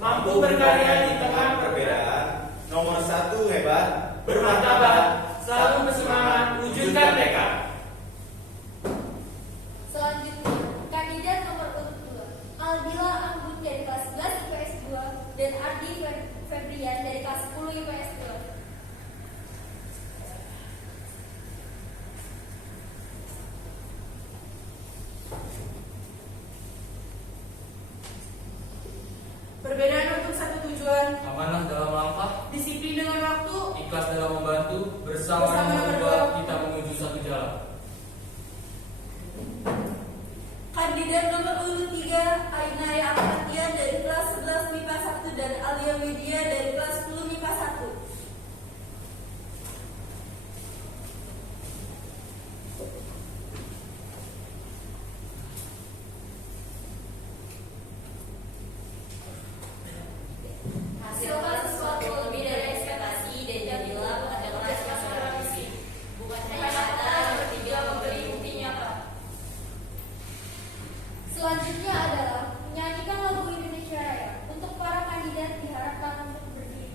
mampu berkarya di tengah perbedaan. Nomor 1 hebat, Bermartabat, selalu bersemangat, wujudkan tekad. Selanjutnya, kandidat nomor urut 2, Aldila Anggun dari kelas 11 IPS 2 dan Ardi Febrian dari kelas 10 IPS 2. Perbedaan untuk satu tujuan, Amanah dalam langkah, disiplin dengan waktu, ikhlas dalam membantu, bersama nomor 2 kita menuju satu jalan. Kandidat nomor urut 3, Ainaya Ahmadian dari kelas 11 MIPA 1 dan Alia Widya dari kelas 10 MIPA 1. Hasilkan sesuatu lebih dari ekspektasi dan jadilah adalah sesuatu visi, bukan hanya kata yang bertiga memberi bukti nyata. Selanjutnya adalah menyanyikan lagu Indonesia Raya. Untuk para kandidat diharapkan untuk berdiri.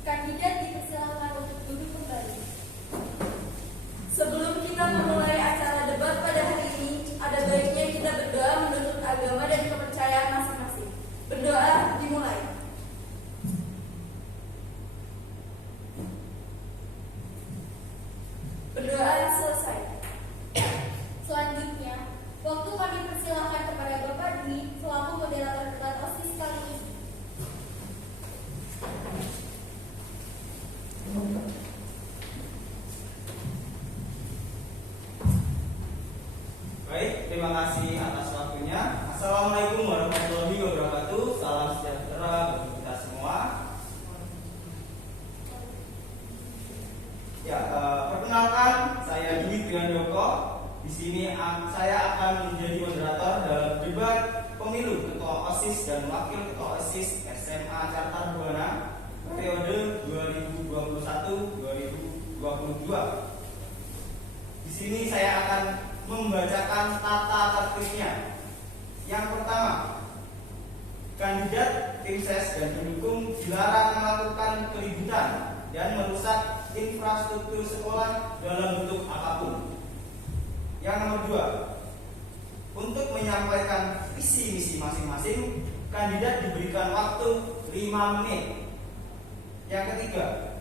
Kandidat dipersilakan untuk duduk kembali. Sebelum kita memulai acara debat pada hari ini, ada baiknya kita berdoa menurut agama dan kepercayaan masing-masing. Berdoa dimulai. Berdoa selesai. Selanjutnya, waktu kami persilakan kepada Bapak Dwi selaku moderator debat OSIS kali ini. Baik, terima kasih atas waktunya. Assalamualaikum warahmatullahi wabarakatuh. Salam sejahtera bagi kita semua. Ya, perkenalkan saya Dwi Triandoko. Di sini saya akan menjadi moderator dalam debat pemilu Ketua OSIS dan Wakil Ketua OSIS SMA Carta Buana periode 2021-2022. Di sini saya akan membacakan tata tertibnya. Yang pertama, kandidat, tim ses dan pendukung dilarang melakukan keributan dan merusak infrastruktur sekolah dalam bentuk apapun. Yang nomor 2, untuk menyampaikan visi misi masing-masing, kandidat diberikan waktu 5 menit. Yang ketiga,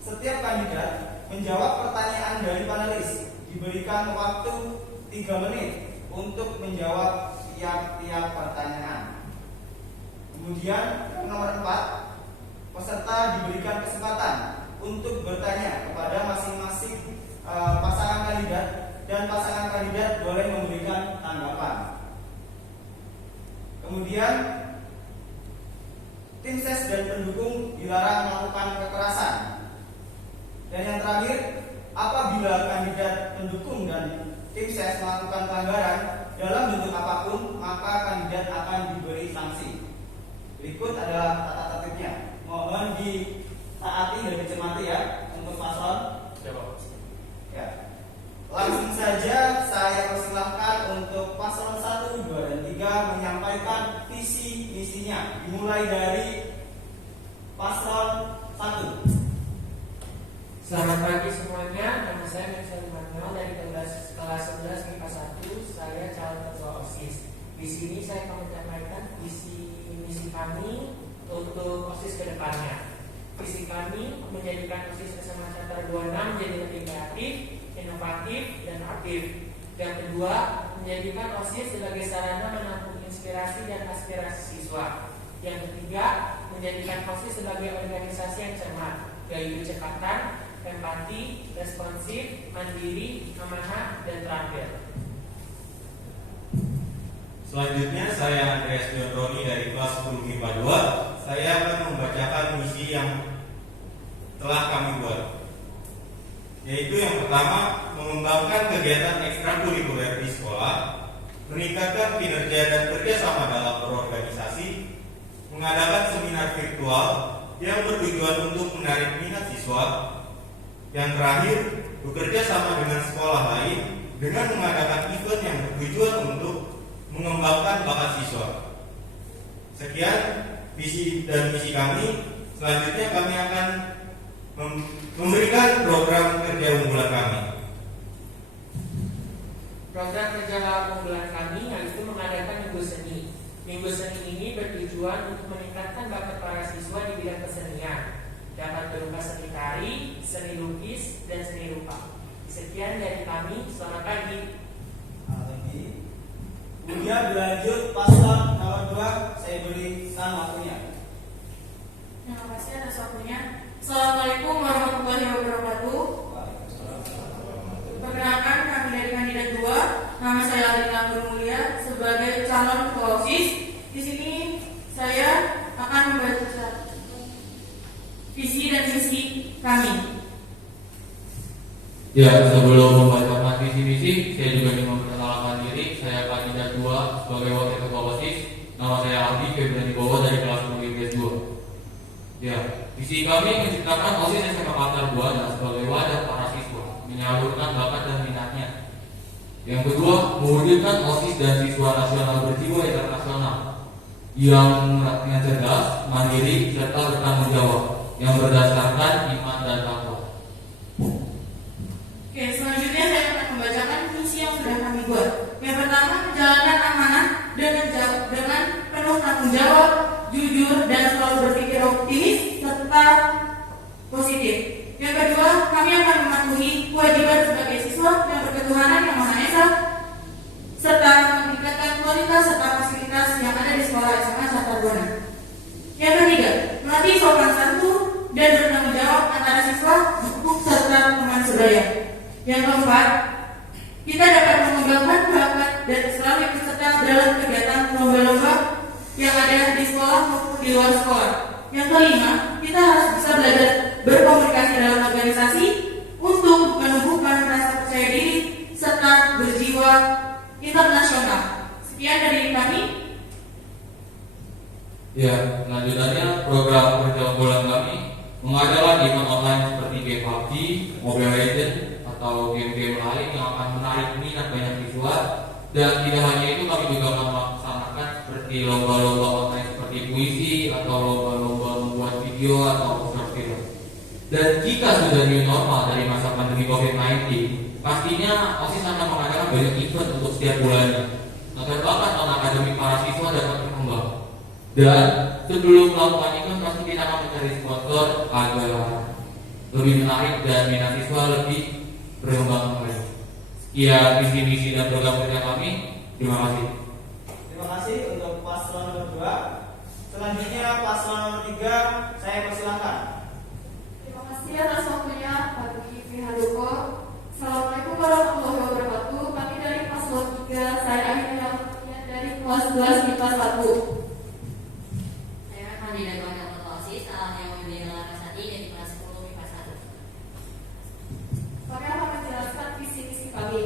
setiap kandidat menjawab pertanyaan dari panelis. Diberikan waktu 3 menit untuk menjawab tiap-tiap pertanyaan. Kemudian yang nomor 4, peserta diberikan kesempatan untuk bertanya kepada masing-masing pasangan kandidat, dan pasangan kandidat boleh memberikan tanggapan. Kemudian tim ses dan pendukung dilarang melakukan kekerasan. Dan yang terakhir, apabila kandidat pendukung dan tim ses melakukan pelanggaran dalam bentuk apapun, maka kandidat akan diberi sanksi. Berikut adalah tata tertibnya. Mohon ditaati dan dicermati ya untuk paslon. Ya. Langsung saja saya persilahkan untuk paslon 1, 2, dan 3 menyampaikan visi misinya. Dimulai dari paslon 1. Selamat pagi semuanya, nama saya Nelson Manuel dari kelas 11 MIPA 1. Saya calon ketua OSIS. Di sini saya akan menyampaikan visi misi kami untuk OSIS ke depannya. Visi kami menjadikan OSIS SMA Cakra 26 menjadi lebih kreatif, inovatif, dan aktif. Yang kedua, menjadikan OSIS sebagai sarana menampung inspirasi dan aspirasi siswa. Yang ketiga, menjadikan OSIS sebagai organisasi yang cermat, yaitu kecepatan, empati, responsif, mandiri, amanah, dan terampil. Selanjutnya saya Andreas Roni dari kelas 10 MIPA 2. Saya akan membacakan misi yang telah kami buat. Yaitu yang pertama, mengembangkan kegiatan ekstrakurikuler di sekolah, meningkatkan kinerja dan kerjasama dalam berorganisasi, mengadakan seminar virtual yang bertujuan untuk menarik minat siswa. Yang terakhir, bekerja sama dengan sekolah lain dengan mengadakan event yang bertujuan untuk mengembangkan bakat siswa. Sekian visi dan misi kami. Selanjutnya kami akan memberikan program kerja unggulan kami. Program kerja unggulan kami yaitu mengadakan minggu seni. Minggu seni ini bertujuan untuk meningkatkan bakat para siswa di bidang kesenian. Dapat berupa seni tari, seni lukis, dan seni rupa. Sekian dari kami, selamat pagi. Kemudian berlanjut paslon nomor 2, saya berikan waktunya. Terima kasih atas waktunya. Assalamualaikum warahmatullahi wabarakatuh. Perkenalkan, kami dari kandidat 2. Nama saya Alina Bermulia sebagai calon ketua OSIS. Di sini saya akan membaca visi dan misi kami. Ya, sebelum membacakan visi misi, saya juga ingin memperkenalkan diri. Saya kandidat 2 sebagai wakil ketua OSIS. Nama saya Aldi Febriani Bowo dari kelas 10 IPS 2. Ya, visi kami menciptakan OSIS SMA Cakra 2 dan sebagai wadah para siswa menyalurkan bakat dan minatnya. Yang kedua, mewujudkan OSIS dan siswa nasional berjiwa internasional yang cerdas, mandiri, serta bertanggung jawab yang berdasarkan iman dan takwa. Oke, selanjutnya saya akan membacakan misi yang sudah kami buat. Yang pertama, menjalankan amanah dengan penuh tanggung jawab, jujur, dan selalu berpikir optimis serta positif. Yang kedua, kami akan mematuhi kewajiban sebagai siswa yang berketuhanan yang Maha Esa serta meningkatkan kualitas serta fasilitas yang ada di sekolah SMA Cakra 26. Yang ketiga, melatih sopan santun dan bertanggung jawab antara siswa, guru, serta teman sebaya. Yang keempat, kita dapat mengembangkan bakat dan selalu ikut serta dalam kegiatan lomba-lomba yang ada di sekolah maupun di luar sekolah. Yang kelima, kita harus bisa belajar berkomunikasi dalam organisasi untuk menumbuhkan rasa percaya diri serta berjiwa internasional. Sekian dari kami. Ya, lanjutannya program kerja unggulan kami mengadakan event online seperti game PUBG, Mobile Legends, atau game-game lain yang akan menarik minat banyak siswa. Dan tidak hanya itu, kami juga melaksanakan seperti lomba-lomba online seperti puisi atau lomba-lomba membuat video atau short film. Dan jika sudah new normal dari masa pandemi COVID-19, pastinya OSIS akan mengadakan banyak event untuk setiap bulannya agar bakat non-akademik para siswa dapat berkembang. Dan sebelum melakukan event, pasti kita akan mencari sponsor agar lebih menarik dan minat siswa lebih berkembang kembali. Sekian visi misi dan program kerja kami. Terima kasih. Terima kasih untuk paslon nomor 2. Selanjutnya paslon nomor 3, saya persilahkan. Terima kasih atas waktunya Pak Dwi Handoko. Assalamualaikum warahmatullahi wabarakatuh. Kami dari paslon 3, saya Akhirnya dari kelas 11 MIPA 1. Saya kandidat wakil ketua OSIS yang Widya Larasati dari kelas 10 MIPA 1. Kami akan menjelaskan visi misi kami.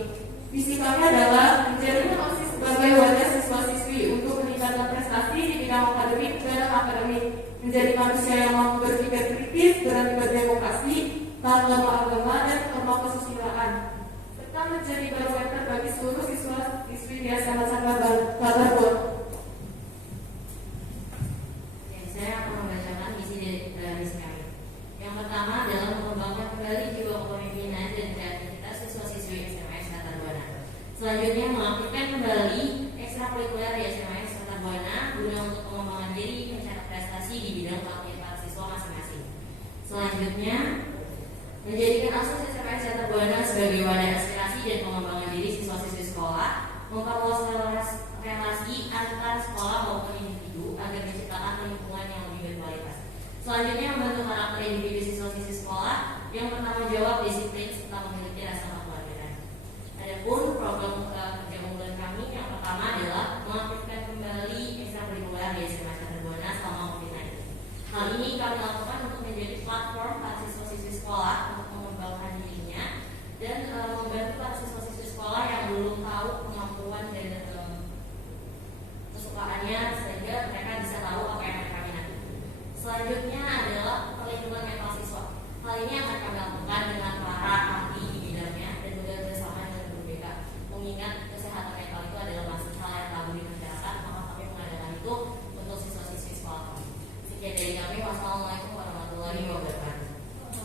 Visi kami adalah menjadikan OSIS sebagai wadah siswa-siswi untuk meningkatkan prestasi di bidang akademik dan akademik, menjadi manusia yang mampu berpikir kritis, berani berdemokrasi, taat norma agama dan norma kesusilaan, serta menjadi barometer bagi seluruh siswa-siswi di SMA Sabar. Saya akan membacakan misi dari kami. Yang pertama adalah mengembangkan kembali jiwa kepemimpinan dan kreativitas siswa-siswi SMA Setan Buana. Selanjutnya mengaktifkan kembali ekstrakurikuler di SMA Setan Buana guna untuk pengembangan diri, mencapai prestasi di bidang keaktifan siswa masing-masing. Selanjutnya menjadikan OSIS SMA Setan Buana sebagai wadah aspirasi dan pengembangan diri siswa-siswi sekolah, memperluas relasi antar sekolah maupun individu agar menciptakan lingkungan yang lebih berkualitas. Selanjutnya membantu karakter individu siswa-siswi sekolah yang bertanggung jawab, disiplin, serta memiliki rasa kekeluargaan. Adapun program kerja unggulan kami yang pertama adalah mengaktifkan kembali ekstrakurikuler di SMA Setan Buana selama COVID-19. Hal ini kami lakukan untuk menjadi platform bagi siswa-siswi sekolah untuk mengembangkan dirinya dan membantu para siswa-siswi sekolah yang belum tahu kemampuan dan kesukaannya sehingga mereka bisa tahu apa yang mereka minati. Selanjutnya adalah perlindungan mental siswa. Hal ini akan kami lakukan dengan para ahli di bidangnya dan bekerja bersama dengan BPK. Mengingat kesehatan mental itu adalah masalah yang tabu di masyarakat, maka kami mengadakan itu untuk siswa-siswi sekolah kami. Sekian dari kami. Wassalamualaikum warahmatullahi wabarakatuh.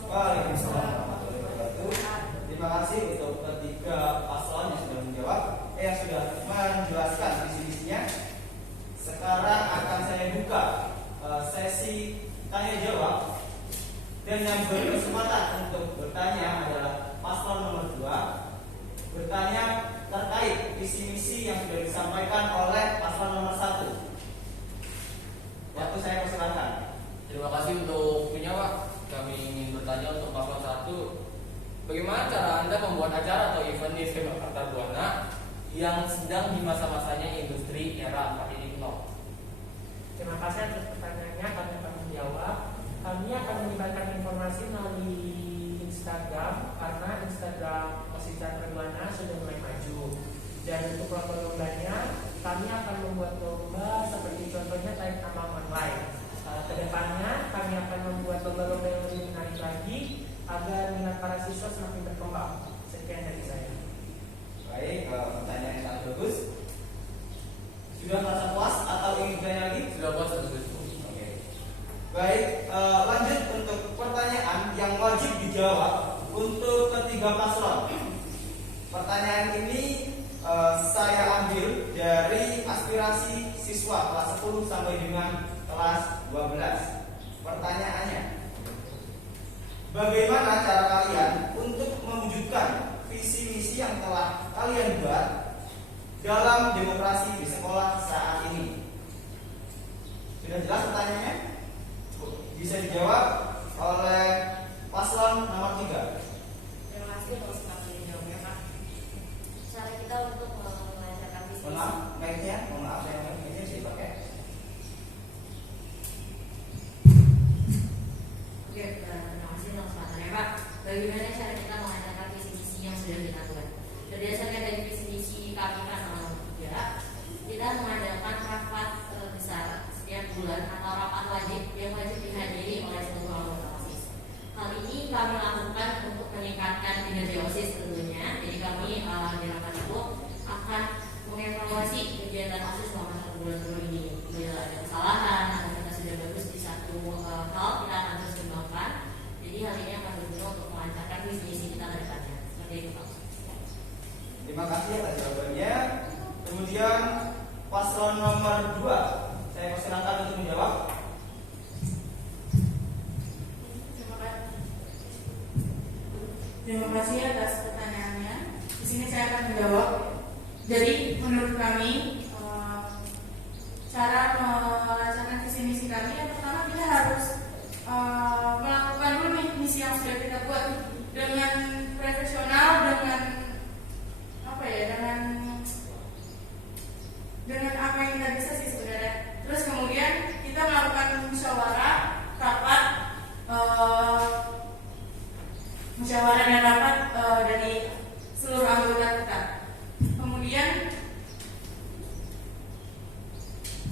Waalaikumsalam warahmatullahi wabarakatuh. Terima kasih untuk ketiga paslon yang sudah menjawab, yang sudah menjelaskan visi-misinya. Sekarang akan saya buka sesi tanya jawab, dan yang berkesempatan untuk bertanya adalah paslon nomor 2, bertanya terkait visi misi yang sudah disampaikan oleh paslon nomor 1. Waktu saya persilakan. Terima kasih untuk punya Pak. Kami ingin bertanya untuk paslon 1. Bagaimana cara Anda membuat acara atau event di SMA Setan Buana yang sedang di masa-masanya industri era 4.0? Terima kasih atas pertanyaannya. Kami akan menjawab. Kami akan menyebarkan informasi melalui Instagram karena Instagram OSIS Setan Buana sudah mulai maju. Dan untuk lomba-lombanya, kami akan membuat lomba seperti contohnya tarik tambang online. Kedepannya kami akan membuat lomba-lomba yang lebih menarik lagi agar minat para siswa semakin berkembang. Sekian dari saya. Baik, pertanyaan yang sangat bagus. Sudah merasa puas atau ingin bertanya lagi? Sudah puas atau sudah? Oke. Baik, lanjut untuk pertanyaan yang wajib dijawab untuk ketiga paslon. Pertanyaan ini saya ambil dari aspirasi siswa kelas 10 sampai dengan kelas 12. Pertanyaannya, bagaimana cara kalian untuk mewujudkan visi misi yang telah kalian buat dalam demokrasi di sekolah saat ini? Sudah jelas pertanyaannya? Bisa dijawab oleh paslon nomor 3. Terima kasih untuk kesempatan dijawabnya Pak. Cara kita untuk melancarkan visi Mohon maaf, mic-nya, mohon maaf, mic-nya bisa dipakai. Oke, terima kasih untuk kesempatannya Pak. Bagaimana cara kita melancarkan visi misi yang sudah kita buat? Berdasarkan dari visi misi kami paslon nomor 3, kita mengadakan rapat besar setiap bulan atau rapat wajib yang wajib dihadiri oleh seluruh anggota OSIS. Hal ini kami lakukan untuk meningkatkan kinerja OSIS tentunya. Jadi kami di rapat itu akan mengevaluasi kegiatan OSIS selama 1 bulan ini. Bila ada kesalahan atau kita sudah bagus di satu hal, kita akan terus kembangkan. Jadi hal ini akan berguna untuk melancarkan visi-misi kita ke depannya. Seperti itu Pak. Terima kasih atas jawabannya. Kemudian paslon nomor 2, saya persilakan untuk menjawab. Terima kasih. Terima kasih atas pertanyaannya. Di sini saya akan menjawab. Jadi menurut kami cara melaksanakan visi misi kami yang pertama kita harus melakukan dulu nih misi yang sudah kita buat dengan profesional, dengan apa ya, dengan apa yang kita bisa sih sebenarnya. Terus kemudian kita melakukan musyawarah, rapat, musyawarah dan rapat dari seluruh anggota kita. Kemudian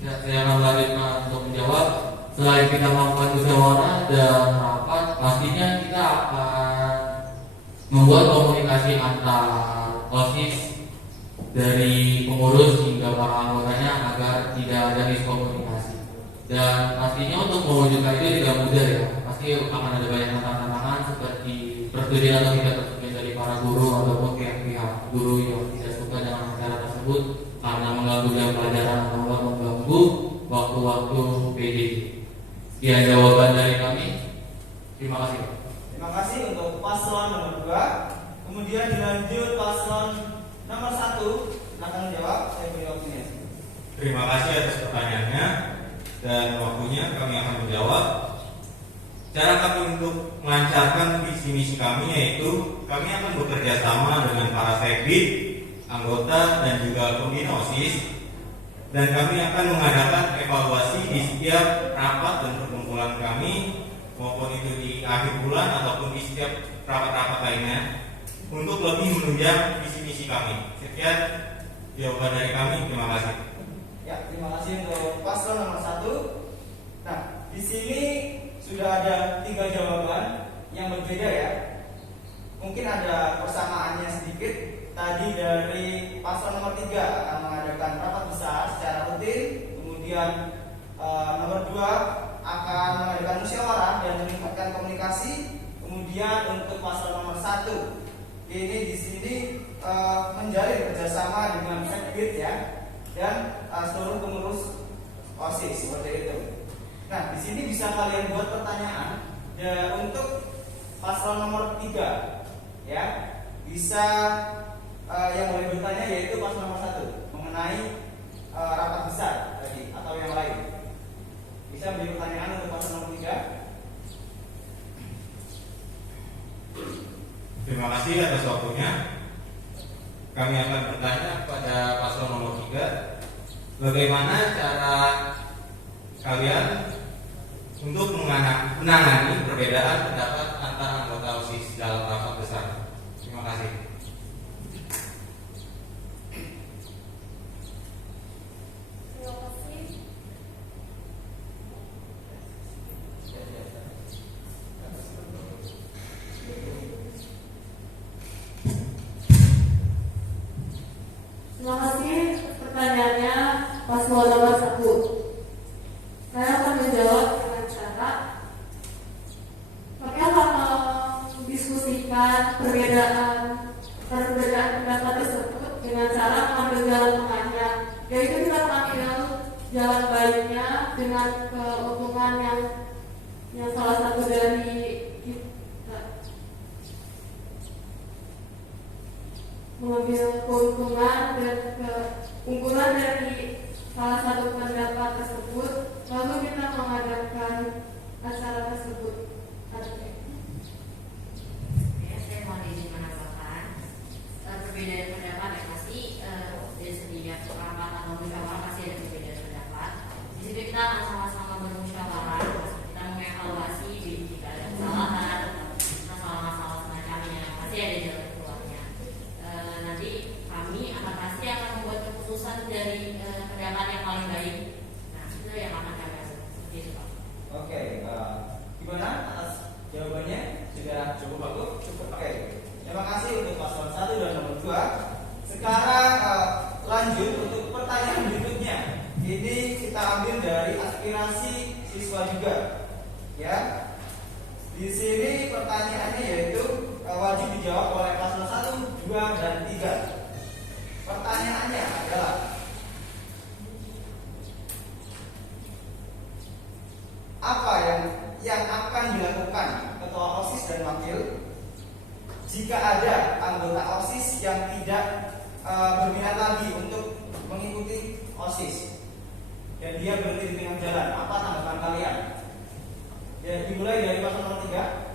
ya, saya akan melanjutkan untuk menjawab. Selain kita melakukan musyawarah dan rapat, pastinya kita akan membuat komunikasi antar OSIS dari pengurus hingga para anggotanya agar tidak ada miskomunikasi. Dan pastinya untuk mewujudkan itu tidak mudah ya. Pasti akan ada banyak tantangan seperti persetujuan atau tidak persetujuan dari para guru ataupun pihak guru yang tidak suka dengan acara tersebut karena mengganggu jam pelajaran atau mengganggu waktu-waktu PJJ. Sekian jawaban dari kami. Terima kasih. Terima kasih untuk paslon nomor 2. Kemudian dilanjut paslon nomor 1. Silakan menjawab. Saya beri waktunya. Terima kasih atas pertanyaannya dan waktunya. Kami akan menjawab. Cara kami untuk melancarkan visi misi kami yaitu kami akan bekerja sama dengan para sekbid, anggota dan juga pembina OSIS, dan kami akan mengadakan evaluasi di setiap rapat dan perkumpulan kami, maupun itu di akhir bulan ataupun di setiap rapat-rapat lainnya, untuk lebih menunjang visi misi kami. Sekian jawaban dari kami. Terima kasih. Ya, terima kasih untuk paslon nomor 1. Nah, di sini sudah ada 3 jawaban yang berbeda ya. Mungkin ada persamaannya sedikit. Tadi dari paslon nomor 3 akan mengadakan rapat besar secara rutin. Kemudian nomor 2 akan mengadakan musyawarah dan meningkatkan komunikasi. Kemudian untuk paslon nomor 1 ini di sini menjalin kerjasama dengan sekbid ya dan seluruh pengurus OSIS seperti itu. Nah, di sini bisa kalian buat pertanyaan ya, untuk paslon nomor 3 ya. Bisa yang boleh bertanya yaitu paslon nomor 1 mengenai rapat besar tadi atau yang lain. Bisa beri pertanyaan untuk paslon nomor 3. Terima kasih atas waktunya. Kami akan bertanya kepada paslon nomor 3, bagaimana cara kalian untuk menangani perbedaan pendapat antara anggota OSIS dalam rapat besar. Terima kasih. terima kasih pertanyaannya paslon nomor 1. Saya akan menjawab dengan cara mereka akan mendiskusikan perbedaan pendapat tersebut dengan cara mengambil jalan tengahnya, yaitu kita mengambil jalan baiknya dengan keuntungan yang salah satu dari kita mengambil keuntungan dan keunggulan dari salah satu pendapat tersebut, lalu kita mengadakan acara tersebut. Ya, saya mau izin menambahkan perbedaan pendapat ya pasti dari setiap rapat atau musyawarah pasti ada perbedaan pendapat. Di situ kita akan sama-sama bermusyawarah, kita mengevaluasi jika ada kesalahan atau masalah-masalah semacamnya, pasti ada jalan keluarnya. Nanti kami pasti akan membuat keputusan dari pendapat yang paling baik. Nah, itu yang akan kami lakukan. Seperti itu, Pak. Oke, gimana atas jawabannya? Sudah cukup bagus? Cukup. Oke. Terima kasih untuk paslon 1 dan nomor 2. Sekarang lanjut untuk pertanyaan berikutnya. Ini kita ambil dari aspirasi siswa juga. Ya. Di sini pertanyaannya yaitu wajib dijawab oleh paslon 1, 2, dan 3. Pertanyaannya adalah apa yang akan dilakukan ketua OSIS dan wakil jika ada anggota OSIS yang tidak berminat lagi untuk mengikuti OSIS dan dia berhenti di tengah jalan, apa tanggapan kalian? Ya, dimulai dari paslon nomor 3.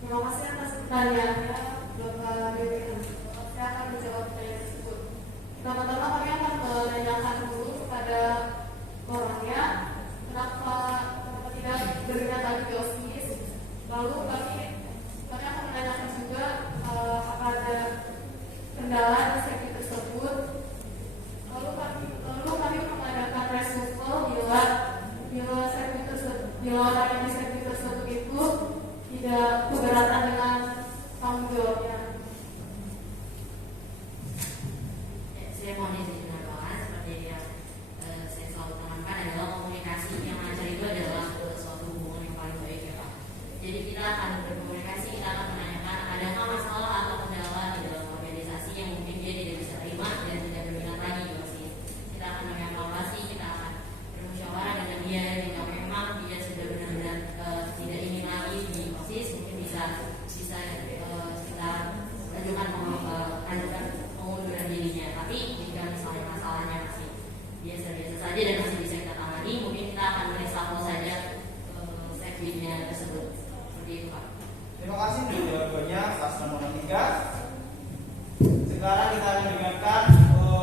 Terima kasih atas pertanyaannya, Bapak Dewi. Saya akan menjawab pertanyaan tersebut. Pertama-tama kami akan menanyakan dulu kepada orangnya kenapa tidak berminat lagi di OSIS. Lalu kami akan menanyakan juga apa ada kendala di sesi tersebut. Lalu kami akan mengadakan reshuffle bila orang yang di sesi tersebut itu tidak keberatan dengan tanggung jawabnya. Saya mohon izin menambahkan seperti yang saya selalu tekankan adalah komunikasi yang lancar itu adalah suatu hubungan yang paling baik ya Pak. Jadi kita akan berkomunikasi, kita akan menanyakan adakah masalah atau kendala di dalam organisasi yang mungkin dia tidak bisa terima dan tidak berminat lagi di OSIS. Kita akan mengevaluasi, kita akan bermusyawarah dengan dia jika memang dia sudah benar-benar tidak ingin lagi di OSIS, mungkin bisa kita ajukan pengunduran dirinya. Tapi jika misalnya masalahnya masih biasa-biasa saja dan masih bisa kita tangani, mungkin kita akan mereshuffle saja sekjennya tersebut. Seperti itu Pak. Terima kasih untuk jawabannya paslon nomor 3. Sekarang kita akan dengarkan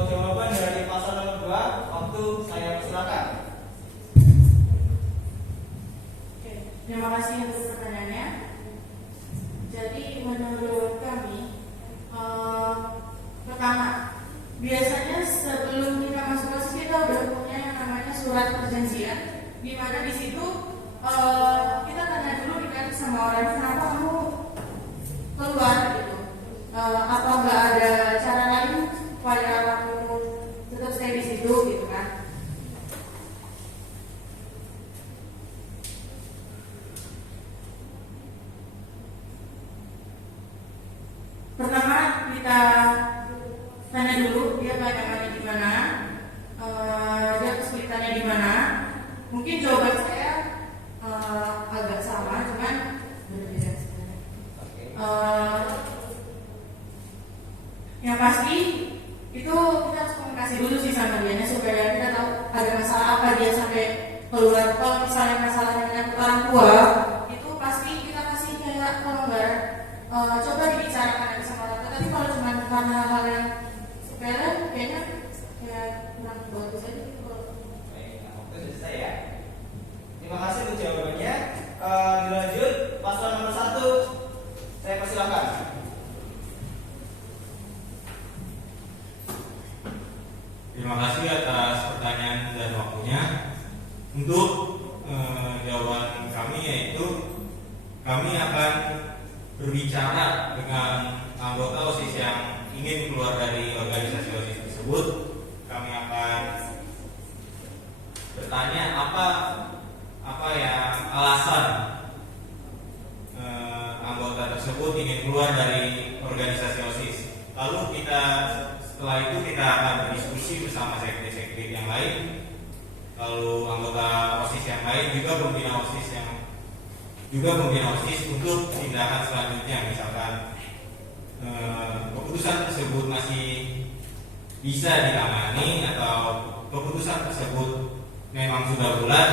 jawaban dari paslon nomor 2. Waktu saya persilakan. Oke, terima kasih untuk pertanyaannya. Jadi menurut kami, pertama, biasanya sebelum kita masuk OSIS kita udah punya yang namanya surat perjanjian, di mana di situ kita tanya dulu dikasih sama orang kenapa kamu keluar gitu, apa nggak ada cara lain supaya kamu tetap stay di situ gitu kan. Pertama kita tanya dulu dia keadaannya di mana, dia kesulitannya di mana. Mungkin jawaban saya agak sama, cuman berbeda. Yang pasti itu kita harus komunikasi dulu sih sama dia supaya kita tahu ada masalah apa dia sampai keluar. Kalau misalnya masalahnya dengan orang tua, itu pasti kita kasih kayak kelonggaran. Coba dibicarakan lagi sama orang tua. Tapi kalau cuma karena hal yang sepele, kayaknya kurang bagus aja gitu. Baik, waktu sudah selesai ya. Terima kasih untuk jawabannya. Dilanjut paslon nomor 1. Saya persilakan. Terima kasih atas pertanyaan dan waktunya. Untuk jawaban kami yaitu kami akan berbicara dengan anggota OSIS yang ingin keluar dari organisasi OSIS tersebut. Kami akan bertanya apa yang alasan anggota tersebut ingin keluar dari organisasi OSIS. Lalu setelah itu kita akan berdiskusi bersama sekretariat yang lain. Lalu anggota OSIS yang lain juga pembina OSIS untuk tindakan selanjutnya, misalkan keputusan tersebut masih bisa ditangani atau keputusan tersebut memang sudah bulat,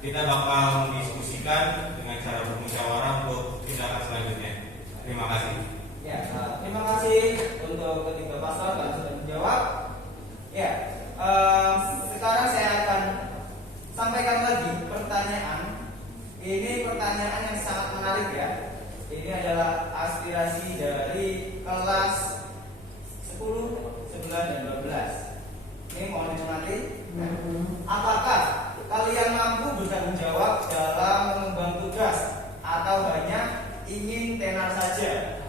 kita bakal mendiskusikan dengan cara bermusyawarah untuk tindakan selanjutnya. Terima kasih. Ya, terima kasih untuk ketiga paslon yang sudah menjawab. Ya, sekarang saya akan sampaikan lagi pertanyaan. Ini pertanyaan yang sangat menarik ya. Ini adalah aspirasi dari kelas 10, 9, dan 12. Ini mohon dicermati. Apakah kalian mampu bertanggung jawab dalam mengemban tugas atau hanya ingin tenar saja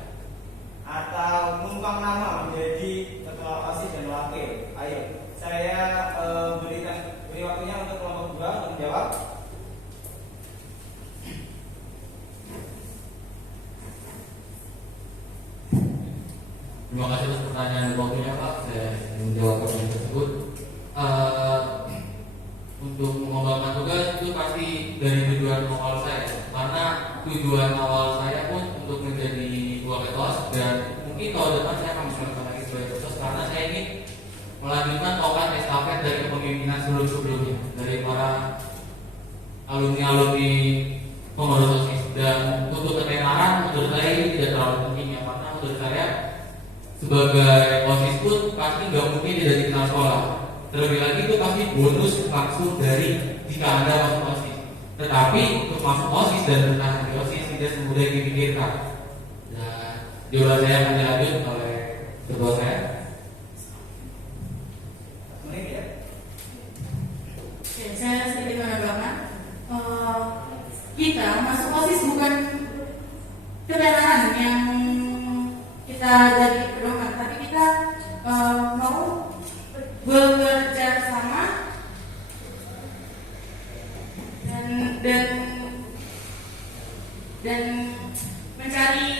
atau numpang nama menjadi ketua OSIS dan wakil? Ayo, saya beri waktunya untuk kelompok 2 untuk menjawab. Terima kasih atas pertanyaan dan waktunya Pak. Saya menjawab pertanyaan tersebut. Untuk mengembangkan tugas itu pasti dari tujuan awal saya, karena tujuan tujuan awal saya pun untuk menjadi ketua ketos, dan mungkin tahun depan saya akan mencoba lagi sebagai ketos karena saya ingin melanjutkan tongkat estafet dari kepemimpinan sebelum-sebelumnya dari para alumni pengurus OSIS. Dan untuk ketenaran menurut saya ini tidak terlalu penting ya, karena menurut saya sebagai OSIS pun pasti nggak mungkin tidak dikenal sekolah. Terlebih lagi itu pasti bonus langsung dari jika Anda masuk OSIS. Tetapi untuk masuk OSIS dan bertahan di OSIS tidak semudah yang dipikirkan. Dan jawaban saya akan dilanjut oleh ketua saya. Oke, saya sedikit menambahkan. Kita masuk OSIS bukan ketenaran yang kita jadi pedoman, tapi kita mau bekerja sama dan mencari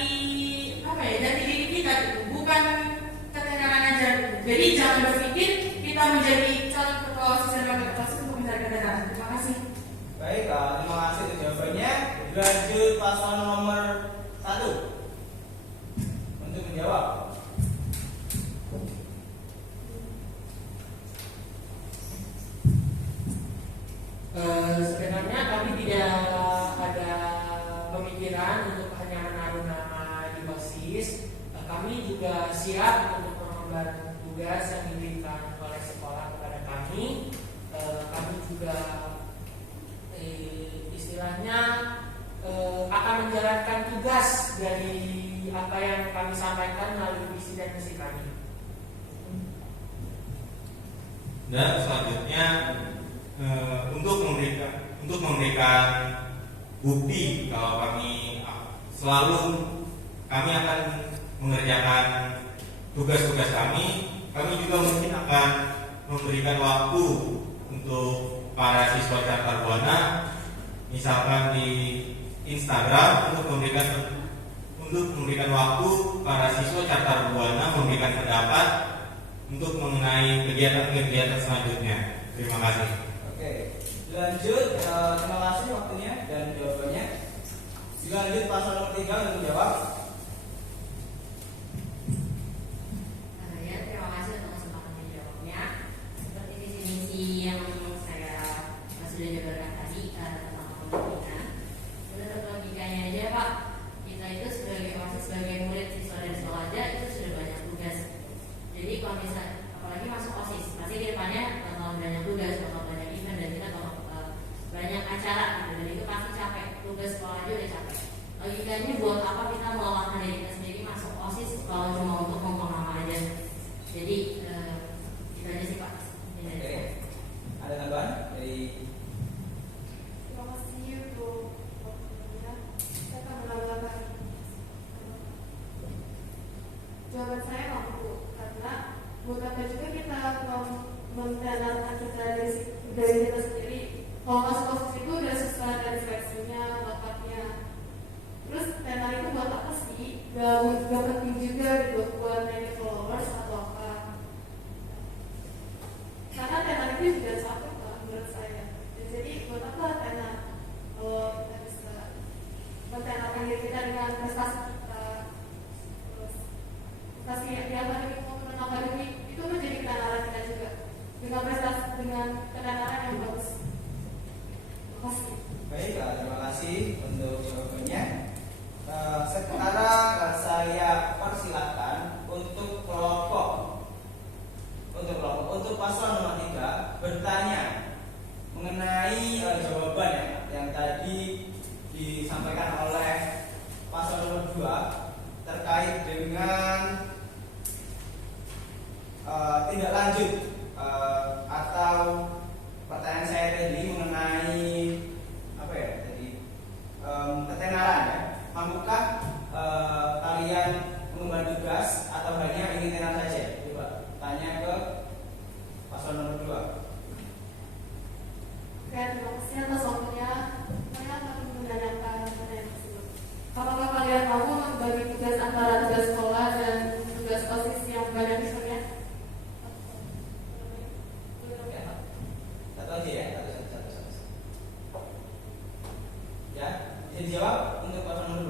apa ya, jati diri kita gitu. Bukan ketenaran aja. Jadi jangan berpikir kita menjadi calon ketua OSIS dan wakil ketua OSIS untuk mencari ketenaran. Terima kasih. Baik, terima kasih untuk jawabannya. Lanjut paslon nomor 1 untuk menjawab. Sebenarnya kami tidak ada pemikiran untuk hanya menaruh nama di OSIS. Kami juga siap untuk mengemban tugas yang diberikan oleh sekolah kepada kami. Kami juga istilahnya akan menjalankan tugas dari apa yang kami sampaikan melalui visi dan misi kami. Dan selanjutnya untuk memberikan bukti kalau kami akan mengerjakan tugas-tugas kami juga mungkin akan memberikan waktu untuk para siswa Carta Buana, misalkan di Instagram untuk memberikan waktu para siswa Carta Buana memberikan pendapat untuk mengenai kegiatan-kegiatan selanjutnya. Terima kasih. Oke, lanjut. Terima kasih waktunya dan jawabannya. Lanjut paslon nomor 3 untuk menjawab. Ya, terima kasih untuk kesempatan menjawabnya. Seperti visi misi yang saya sudah jabarkan tadi tentang kepemimpinan. Menurut logikanya aja Pak, kita itu sebagai OSIS, sebagai murid siswa dan sekolah aja itu sudah banyak tugas. Jadi kalau misalnya apalagi masuk OSIS, pasti kedepannya bakal banyak tugas, bakal banyak event, dan kita bakal banyak acara gitu. Dan itu pasti capek. Tugas sekolah aja udah capek. Logikanya buat apa kita melelahkan diri kita sendiri masuk OSIS kalau cuma untuk ngomong nama aja. Jadi itu aja sih Pak. Oke. Ada tambahan dari? Terima kasih untuk waktunya. Saya akan menambahkan jawaban saya mampu, karena buat apa juga kita mendengarkan kita dari kita sendiri. Kalau masuk OSIS itu udah sesuai dari seleksinya, bakatnya. Terus tenar itu buat apa sih? Gak penting juga gitu buat naikin followers atau apa. Karena tenar itu juga capek Pak menurut saya. Jadi buat apa tenar? Kalau kita bisa mentenarkan diri kita dengan prestasi kita, terus prestasi yang di akademik maupun non akademik, itu menjadi ketenaran kita juga. Dengan prestasi, dengan ketenaran yang bagus. Terima kasih. Baik, terima kasih untuk jawabannya. Sekarang saya persilakan untuk kelompok untuk paslon nomor 3 bertanya mengenai jawaban yang tadi disampaikan oleh paslon nomor 2 terkait dengan tindak lanjut atau pertanyaan saya tadi mengenai apa ya tadi ketenaran ya. Mampukah kalian mengemban tugas atau hanya ingin tenar saja? Coba tanya ke paslon nomor 2. Oke, terima kasih atas waktunya. Saya akan menanyakan pertanyaan tersebut. Apakah kalian mampu membagi tugas antara tugas sekolah dan tugas OSIS yang banyak misalnya? Satu aja ya, satu. Ya, bisa dijawab untuk paslon nomor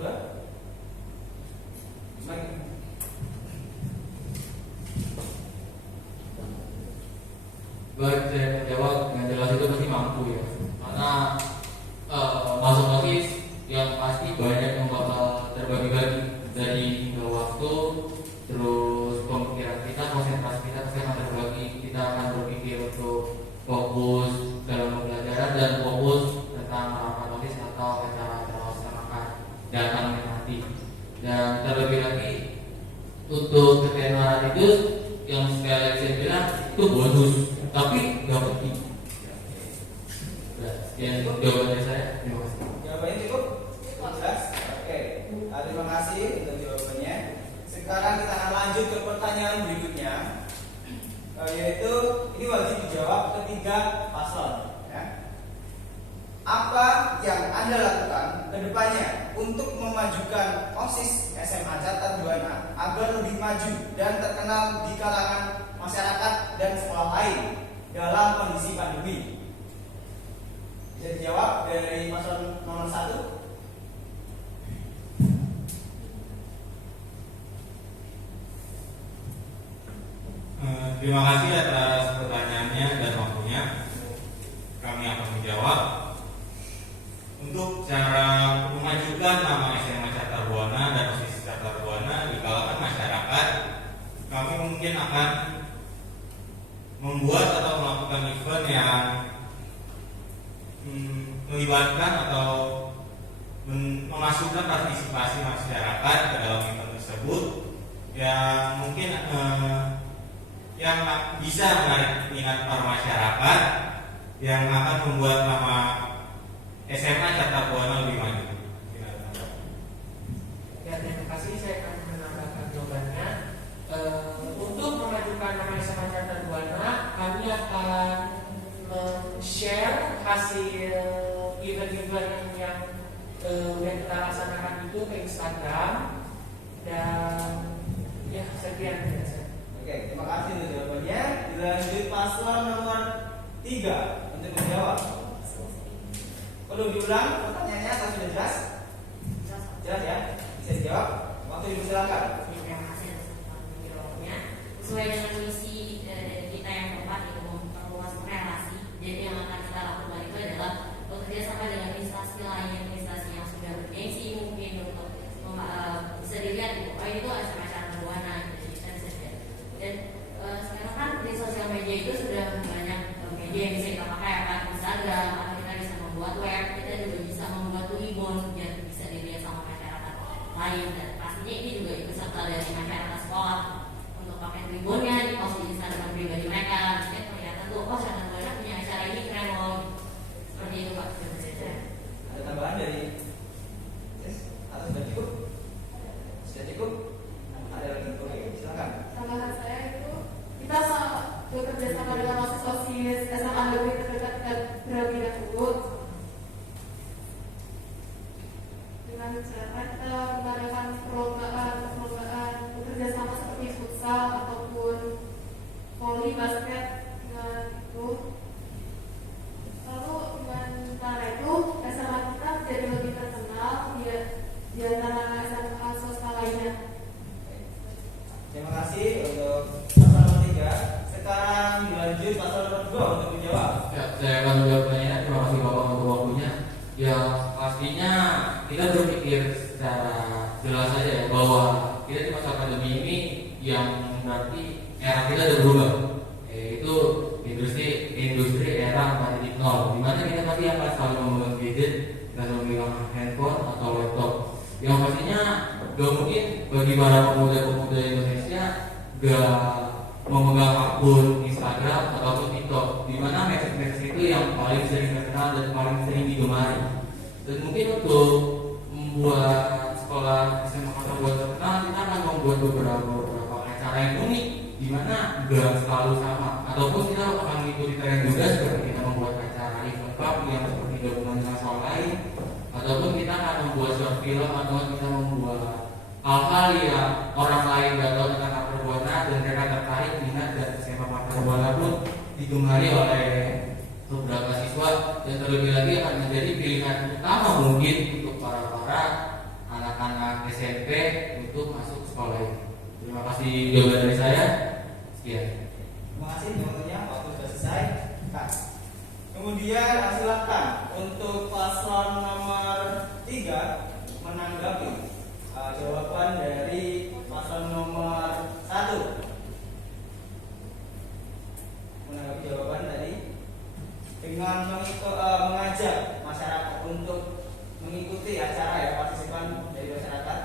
nanti. Dan terlebih lagi untuk ketenaran itu yang sekali lagi saya bilang itu bonus, tapi nggak penting. Sekian jawabannya saya. Terima kasih. Jawabannya cukup? Jelas? Oke. Terima kasih untuk jawabannya. Sekarang kita akan lanjut ke pertanyaan berikutnya, yaitu ini wajib dijawab ketiga paslon. Ya. Apa yang Anda lakukan ke depannya untuk memajukan OSIS SMA Catat Buana agar lebih maju dan terkenal di kalangan masyarakat dan sekolah lain dalam kondisi pandemi? Bisa dijawab dari paslon nomor 1. Terima kasih atas pertanyaannya dan waktunya. Kami akan menjawab. Untuk cara memajukan nama SMA Catat Buana dan OSIS Catat Buana di kalangan masyarakat, kami mungkin akan membuat atau melakukan event yang melibatkan atau memasukkan partisipasi masyarakat ke dalam event tersebut, yang mungkin yang bisa menarik minat para masyarakat, yang akan membuat nama SMA Catat Buana lebih maju. Ya, terima kasih. Saya akan menambahkan jawabannya. Untuk memajukan nama SMA Catat Buana, kami akan share hasil event-event yang kita laksanakan itu ke Instagram, dan ya sekian. Oke, terima kasih untuk jawabannya. Dilanjut paslon nomor 3 untuk menjawab. Perlu diulang pertanyaannya atau sudah jelas? Jelas ya? Bisa dijawab? Waktu dipersilakan. Terima kasih atas jawabannya. Sesuai dengan misi dari kita yang keempat, itu memperluas relasi. Jadi yang akan kita lakukan itu adalah bekerja sama dengan instansi lain, instansi yang sudah bergengsi mungkin untuk bisa dilihat itu. Oh, itu SMA Catat Buana, jadi kita bisa lihat. Dan sekarang kan di sosial media itu sudah banyak media yang bisa kita pakai, kan Instagram, atau kita bisa membuat web, kita juga bisa membuat ribbon biar bisa dilihat sama masyarakat lain. Dan pastinya ini juga ikut serta dari masyarakat sekolah untuk pakai ribbonnya di post di Instagram pribadi mereka. Jadi ternyata tuh, oh Catat Buana punya acara ini keren loh. Seperti itu Pak. Ada tambahan dari atau sudah cukup? Sudah cukup? Ada lagi? Oke, silakan. Tambahan saya itu kita bekerja sama dengan OSIS SMA Negeri terdekat terlebih dahulu dengan cara kita mengadakan perlombaan bekerja sama seperti futsal ataupun voli, basket dengan itu. Lalu dengan cara itu SMA kita jadi lebih terkenal di antara SMA swasta lainnya. Terima kasih untuk paslon nomor 3. Sekarang dilanjut paslon nomor 2 untuk menjawab. Ya, saya akan menjawabnya. Terima kasih Bapak untuk waktunya. Ya, pastinya kita berpikir secara jelas saja ya, bahwa kita di masa pandemi ini yang berarti era kita sudah berubah, yaitu industri era 4.0, di mana kita pasti akan selalu memegang gadget dan memegang handphone atau laptop. Yang pastinya gak mungkin bagi para pemuda-pemuda Indonesia gak memegang akun Instagram ataupun TikTok, di mana message itu yang paling sering terkenal dan paling sering digemari. Dan mungkin untuk membuat sekolah SMA Catat Buana terkenal, kita akan membuat beberapa acara yang unik, di mana gak selalu sama, ataupun kita akan mengikuti tren juga, seperti kita membuat acara event club yang seperti gabungan dengan sekolah lain, ataupun kita akan membuat short film, atau kita membuat hal-hal yang orang lain gak tahu tentang Catat Buana dan mereka tertarik minat, dan SMA Catat Buana pun digemari oleh beberapa siswa, dan terlebih lagi akan menjadi pilihan utama mungkin untuk para anak-anak SMP untuk masuk sekolah ini. Terima kasih jawaban dari saya. Sekian. Terima kasih jawabannya. Waktu sudah selesai. Nah, kemudian silakan untuk paslon nomor 3 menanggapi jawaban dari paslon nomor 1. Menanggapi jawaban tadi dengan mengajak masyarakat untuk mengikuti acara ya, partisipan dari masyarakat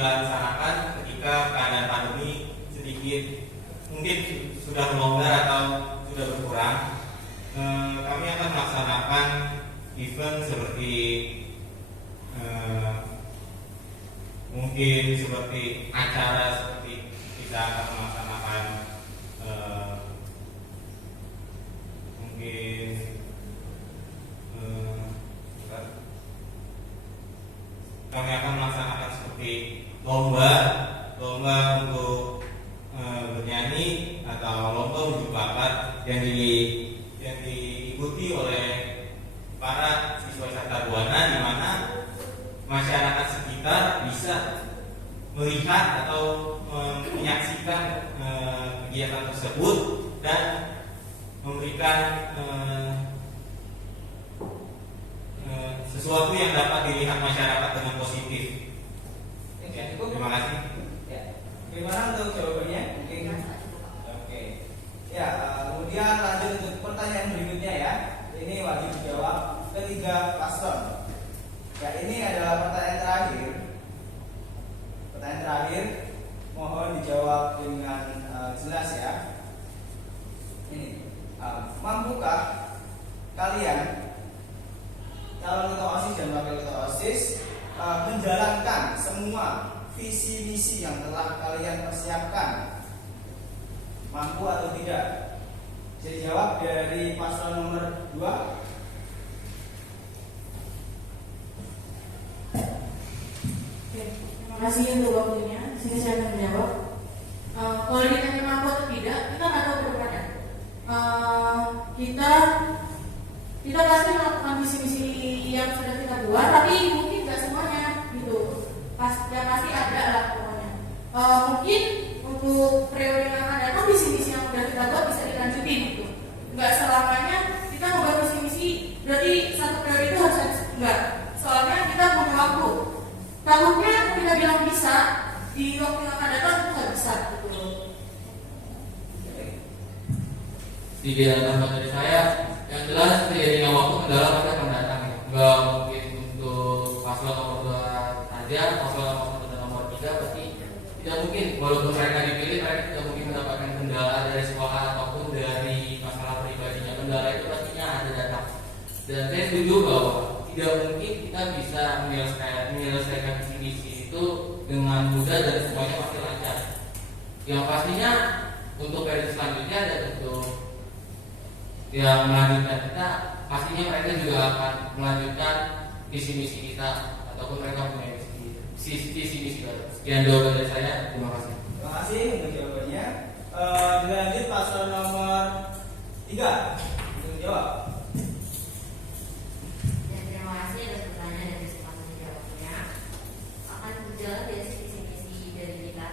dilaksanakan ketika keadaan pandemi sedikit mungkin sudah melonggar atau sudah berkurang. Kami akan melaksanakan event seperti mungkin seperti acara seperti kita akan melaksanakan mungkin kami akan melaksanakan seperti lomba untuk bernyanyi atau lomba unjuk bakat yang diikuti oleh para siswa Catur Buana, di mana masyarakat sekitar bisa melihat atau menyaksikan kegiatan tersebut dan memberikan sesuatu yang dapat dilihat masyarakat dengan positif. Terima kasih. Ya. Bagaimana untuk jawabannya? Mungkin. Oke. Ya, kemudian lanjut untuk pertanyaan berikutnya ya. Ini wajib dijawab ketiga paslon. Ya, ini adalah pertanyaan terakhir. Pertanyaan terakhir, mohon dijawab dengan jelas ya. Ini, mampukah kalian calon ketua OSIS dan wakil ketua OSIS menjalankan semua visi misi yang telah kalian persiapkan? Mampu atau tidak? Bisa dijawab dari paslon nomor 2. Oke, terima kasih untuk waktunya. Di sini saya akan menjawab. Kalau ditanya mampu atau tidak, kita nggak tahu kedepannya. Kita pasti melakukan misi-misi yang sudah kita buat, tapi mungkin nggak semuanya gitu. Pasti ada lah pokoknya. Mungkin untuk periode yang akan datang misi-misi yang sudah kita buat bisa dilanjutin gitu. Nggak selamanya kita membuat misi-misi berarti satu periode itu harus enggak. Soalnya kita punya waktu. Takutnya kita bilang bisa di waktu yang akan datang itu nggak bisa gitu. Tiga tambahan dari saya, yang jelas seiringnya waktu kendala pasti akan datang. Nggak mungkin untuk paslon nomor 2 saja, paslon nomor 1 dan nomor 3 pasti tidak mungkin. Walaupun mereka dipilih, mereka tidak mungkin mendapatkan kendala dari sekolah ataupun dari masalah pribadinya. Kendala itu pastinya ada datang. Dan saya setuju bahwa tidak mungkin kita bisa menyelesaikan visi misi itu dengan mudah dan semuanya pasti lancar. Yang pastinya untuk periode selanjutnya dan untuk yang melanjutkan kita, pastinya mereka juga akan melanjutkan visi misi kita ataupun mereka punya visi misi baru. Sekian jawaban dari saya. Terima kasih. Terima kasih untuk jawabannya. Dilanjut paslon nomor 3 untuk jawab. Ya, terima kasih atas pertanyaan dan kesempatan menjawabnya. Akan berjalan dari visi-misi dari kita.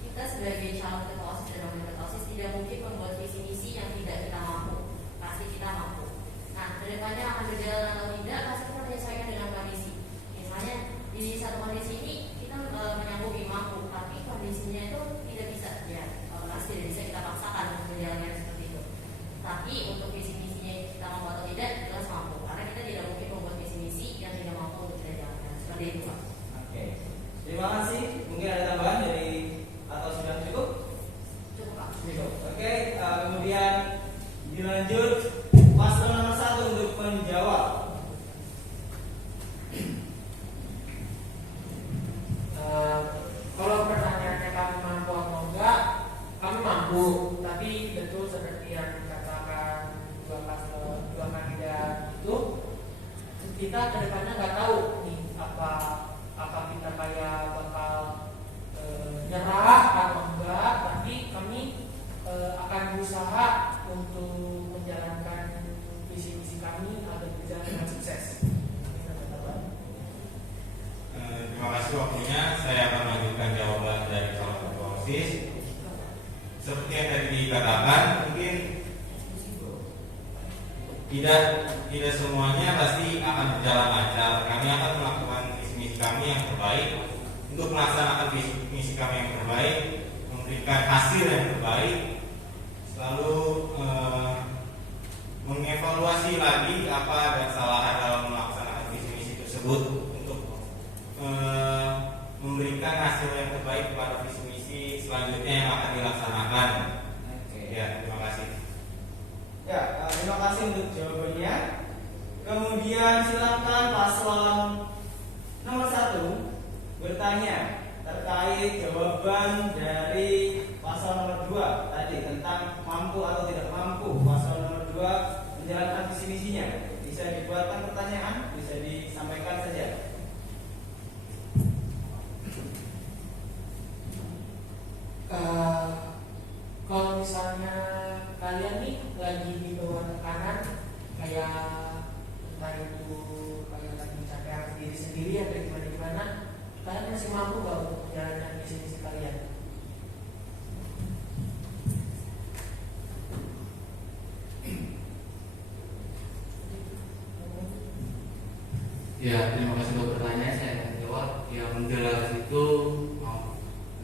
Kita sebagai calon ketua OSIS dan wakil ketua OSIS tidak mungkin membuat visi misi yang tidak kita mampu. Pasti kita mampu. Nah, kedepannya akan berjalan atau tidak pasti kita menyesuaikan dengan kondisi. Misalnya di satu kondisi ini kita menyanggupi mampu, tapi kondisinya itu tidak bisa. Ya, pasti tidak bisa kita paksakan untuk menjalankan seperti itu. Tapi untuk visi misinya kita mampu atau tidak, jelas mampu. Karena kita tidak mungkin membuat visi misi yang tidak mampu untuk kita jalankan. Seperti itu, Pak. Oke. Terima kasih. Mungkin ada tambahan dari atau sudah cukup? Cukup, Pak. Cukup. Oke. Kemudian dilanjut paslon nomor 1 untuk menjawab. Kalau pertanyaannya kami mampu atau enggak, kami mampu. Tapi betul seperti yang dikatakan dua kandidat itu, kita kedepannya nggak tahu nih apa kita kayak bakal nyerah atau enggak. Tapi kami akan berusaha untuk menjalankan visi misi kami agar berjalan dengan sukses. Terima kasih waktunya. Saya akan melanjutkan jawaban dari calon ketua OSIS. Seperti yang tadi dikatakan, mungkin tidak semuanya pasti akan berjalan lancar. Kami akan melakukan visi-misi kami yang terbaik untuk melaksanakan visi kami yang terbaik, memberikan hasil yang terbaik, selalu mengevaluasi lagi apa dan kesalahan dalam melaksanakan visi-misi tersebut untuk memberikan hasil yang terbaik kepada visi misi selanjutnya yang akan dilaksanakan. Oke. Ya, terima kasih. Ya, terima kasih untuk jawabannya. Kemudian silakan paslon nomor 1 bertanya terkait jawaban dari paslon nomor 2 tadi tentang mampu atau tidak mampu paslon nomor 2 menjalankan visi misinya. Bisa dibuatkan pertanyaan, bisa disampaikan saja. Kalau misalnya kalian nih lagi di bawah tekanan kayak entah itu kayak lagi mencapai diri sendiri atau gimana, kalian masih mampu gak untuk menjalankan misi kalian? Ya, terima kasih untuk pertanyaan. Saya akan jawab. Yang jelas itu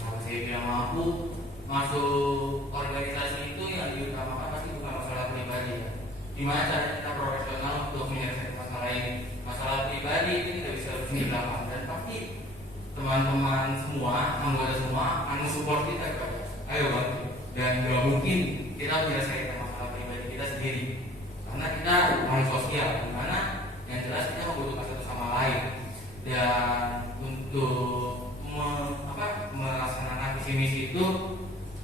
kalau saya bilang mampu masuk organisasi itu yang diutamakan pasti bukan masalah pribadi ya. Gimana cara kita profesional untuk menyelesaikan masalah ini? Masalah pribadi itu tidak bisa di belakang dan pasti teman-teman semua, anggota semua akan support kita kan. Ayo bantu. Dan kalau mungkin kita menyelesaikan masalah pribadi kita sendiri karena kita makhluk sosial, dimana yang jelas kita membutuhkan satu sama lain. Dan untuk melaksanakan visi misi itu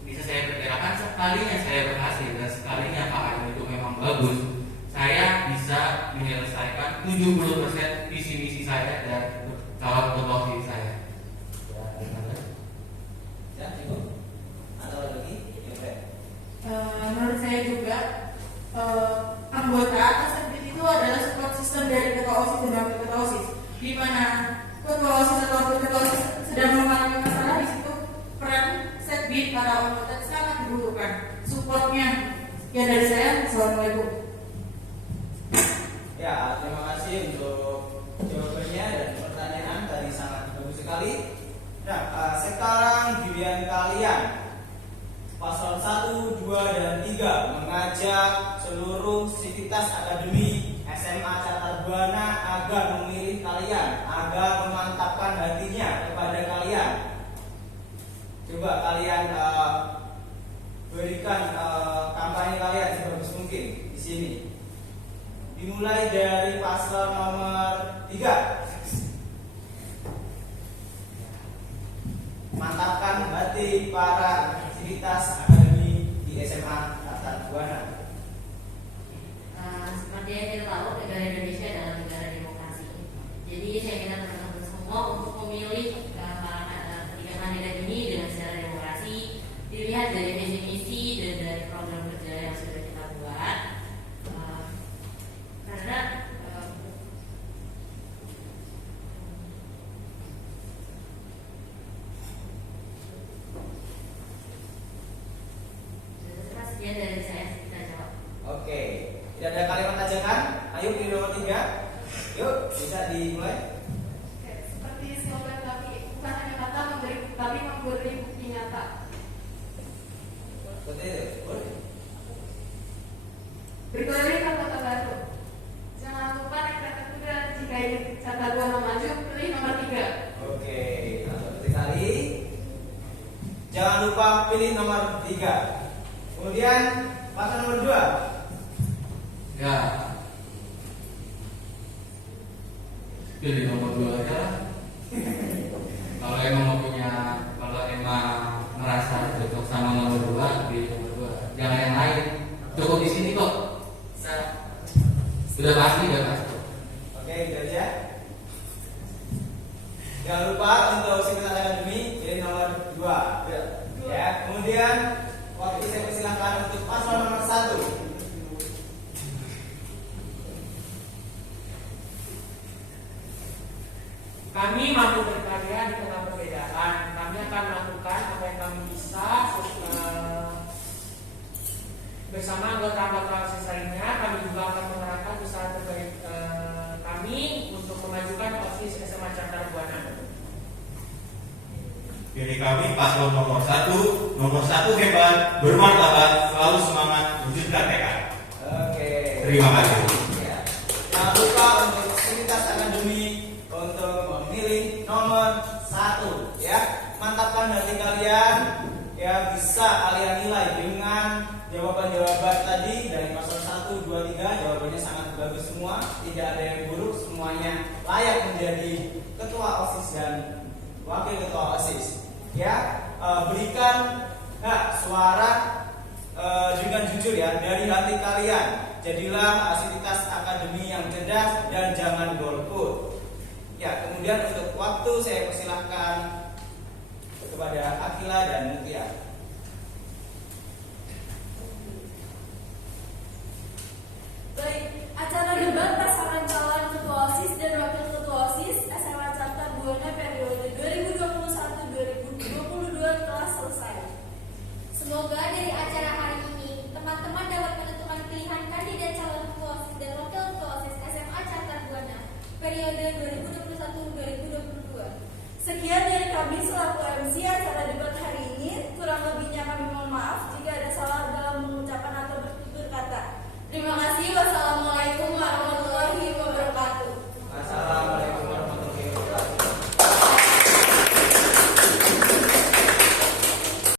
bisa saya perkirakan sekalinya saya berhasil dan sekalinya KM itu memang bagus, saya bisa menyelesaikan 70% visi misi saya dan calon ketua diri saya. Ya, Ibu. Atau lagi? Menurut saya juga anggota atau sekbid itu adalah support system dari ketua OSIS dan wakil ketua OSIS, di mana ketua OSIS atau wakil ketua OSIS sedang mengalami masalah di situ, peran sekbid para anggota sangat dibutuhkan supportnya. Sekian dari saya. Assalamualaikum. Ya, terima kasih untuk jawabannya dan pertanyaan tadi sangat bagus sekali. Nah, sekarang giliran kalian paslon 1, 2, dan 3 mengajak seluruh sivitas akademi SMA Catar Buana agar memilih kalian, agar memantapkan hatinya kepada kalian. Coba kalian berikan kampanye kalian sebagus mungkin di sini. Dimulai dari paslon nomor 3. Mantapkan hati para sivitas akademi di SMA Catar Buana. Seperti yang kita tahu, negara Indonesia adalah negara demokrasi. Jadi saya minta teman-teman semua untuk memilih ketiga kandidat ini dengan secara demokrasi, dilihat dari visi misi dan dari program kerja yang sudah kita buat. Karena sekian dari saya, kita jawab. Oke, tidak ada kalimat ajakan. Ayo pilih nomor 3. Yuk, bisa dimulai. Oke, seperti slogan kami, bukan hanya kata memberi, tapi memberi bukti nyata. Seperti itu. Boleh. Berkeliling ke kota baru. Jangan lupa naik kereta kuda. Jika ingin Catar Buana maju, pilih nomor 3. Oke, seperti tadi. Jangan lupa pilih nomor 3. Kemudian paslon nomor 2. Ya, pilih nomor 2 aja lah. Kalau emang merasa cocok sama nomor 2, pilih nomor 2. Jangan yang lain. Cukup di sini kok. Sudah pasti. Oke, itu aja. Jangan lupa untuk sivitas akademi pilih nomor 2. Ya, kemudian waktu saya persilahkan untuk paslon nomor 1. Kami mampu berkarya di tengah perbedaan. Kami akan melakukan apa yang kami bisa bersama anggota-anggota OSIS lainnya. Kami juga akan mengerahkan usaha terbaik kami untuk memajukan OSIS SMA Catar Buana. Pilih kami paslon nomor 1. Nomor 1 hebat, bermartabat, selalu semangat, wujudkan tekad. Oke. Terima kasih. Ya. Jangan lupa untuk sivitas akademi untuk memilih nomor 1. Ya. ya. Mantapkan hati kalian, ya bisa kalian nilai dengan jawaban-jawaban tadi dari paslon 1, 2, 3. Jawabannya sangat bagus semua, tidak ada yang buruk, semuanya layak menjadi ketua OSIS dan wakil ketua OSIS. Ya, berikan suara dengan jujur ya dari hati kalian. Jadilah Sivitas Akademi yang cerdas dan jangan golput. Ya, kemudian untuk waktu saya persilahkan kepada Akila dan Mutia. Baik, acara debat pasangan calon ketua OSIS dan wakil ketua OSIS SMA Carta Buana periode 2021-2022 telah selesai. Semoga dari acara hari ini teman-teman dapat menentukan pilihan kandidat calon ketua OSIS dan wakil ketua OSIS SMA Carta Buana periode 2021-2022. Sekian dari kami selaku MC acara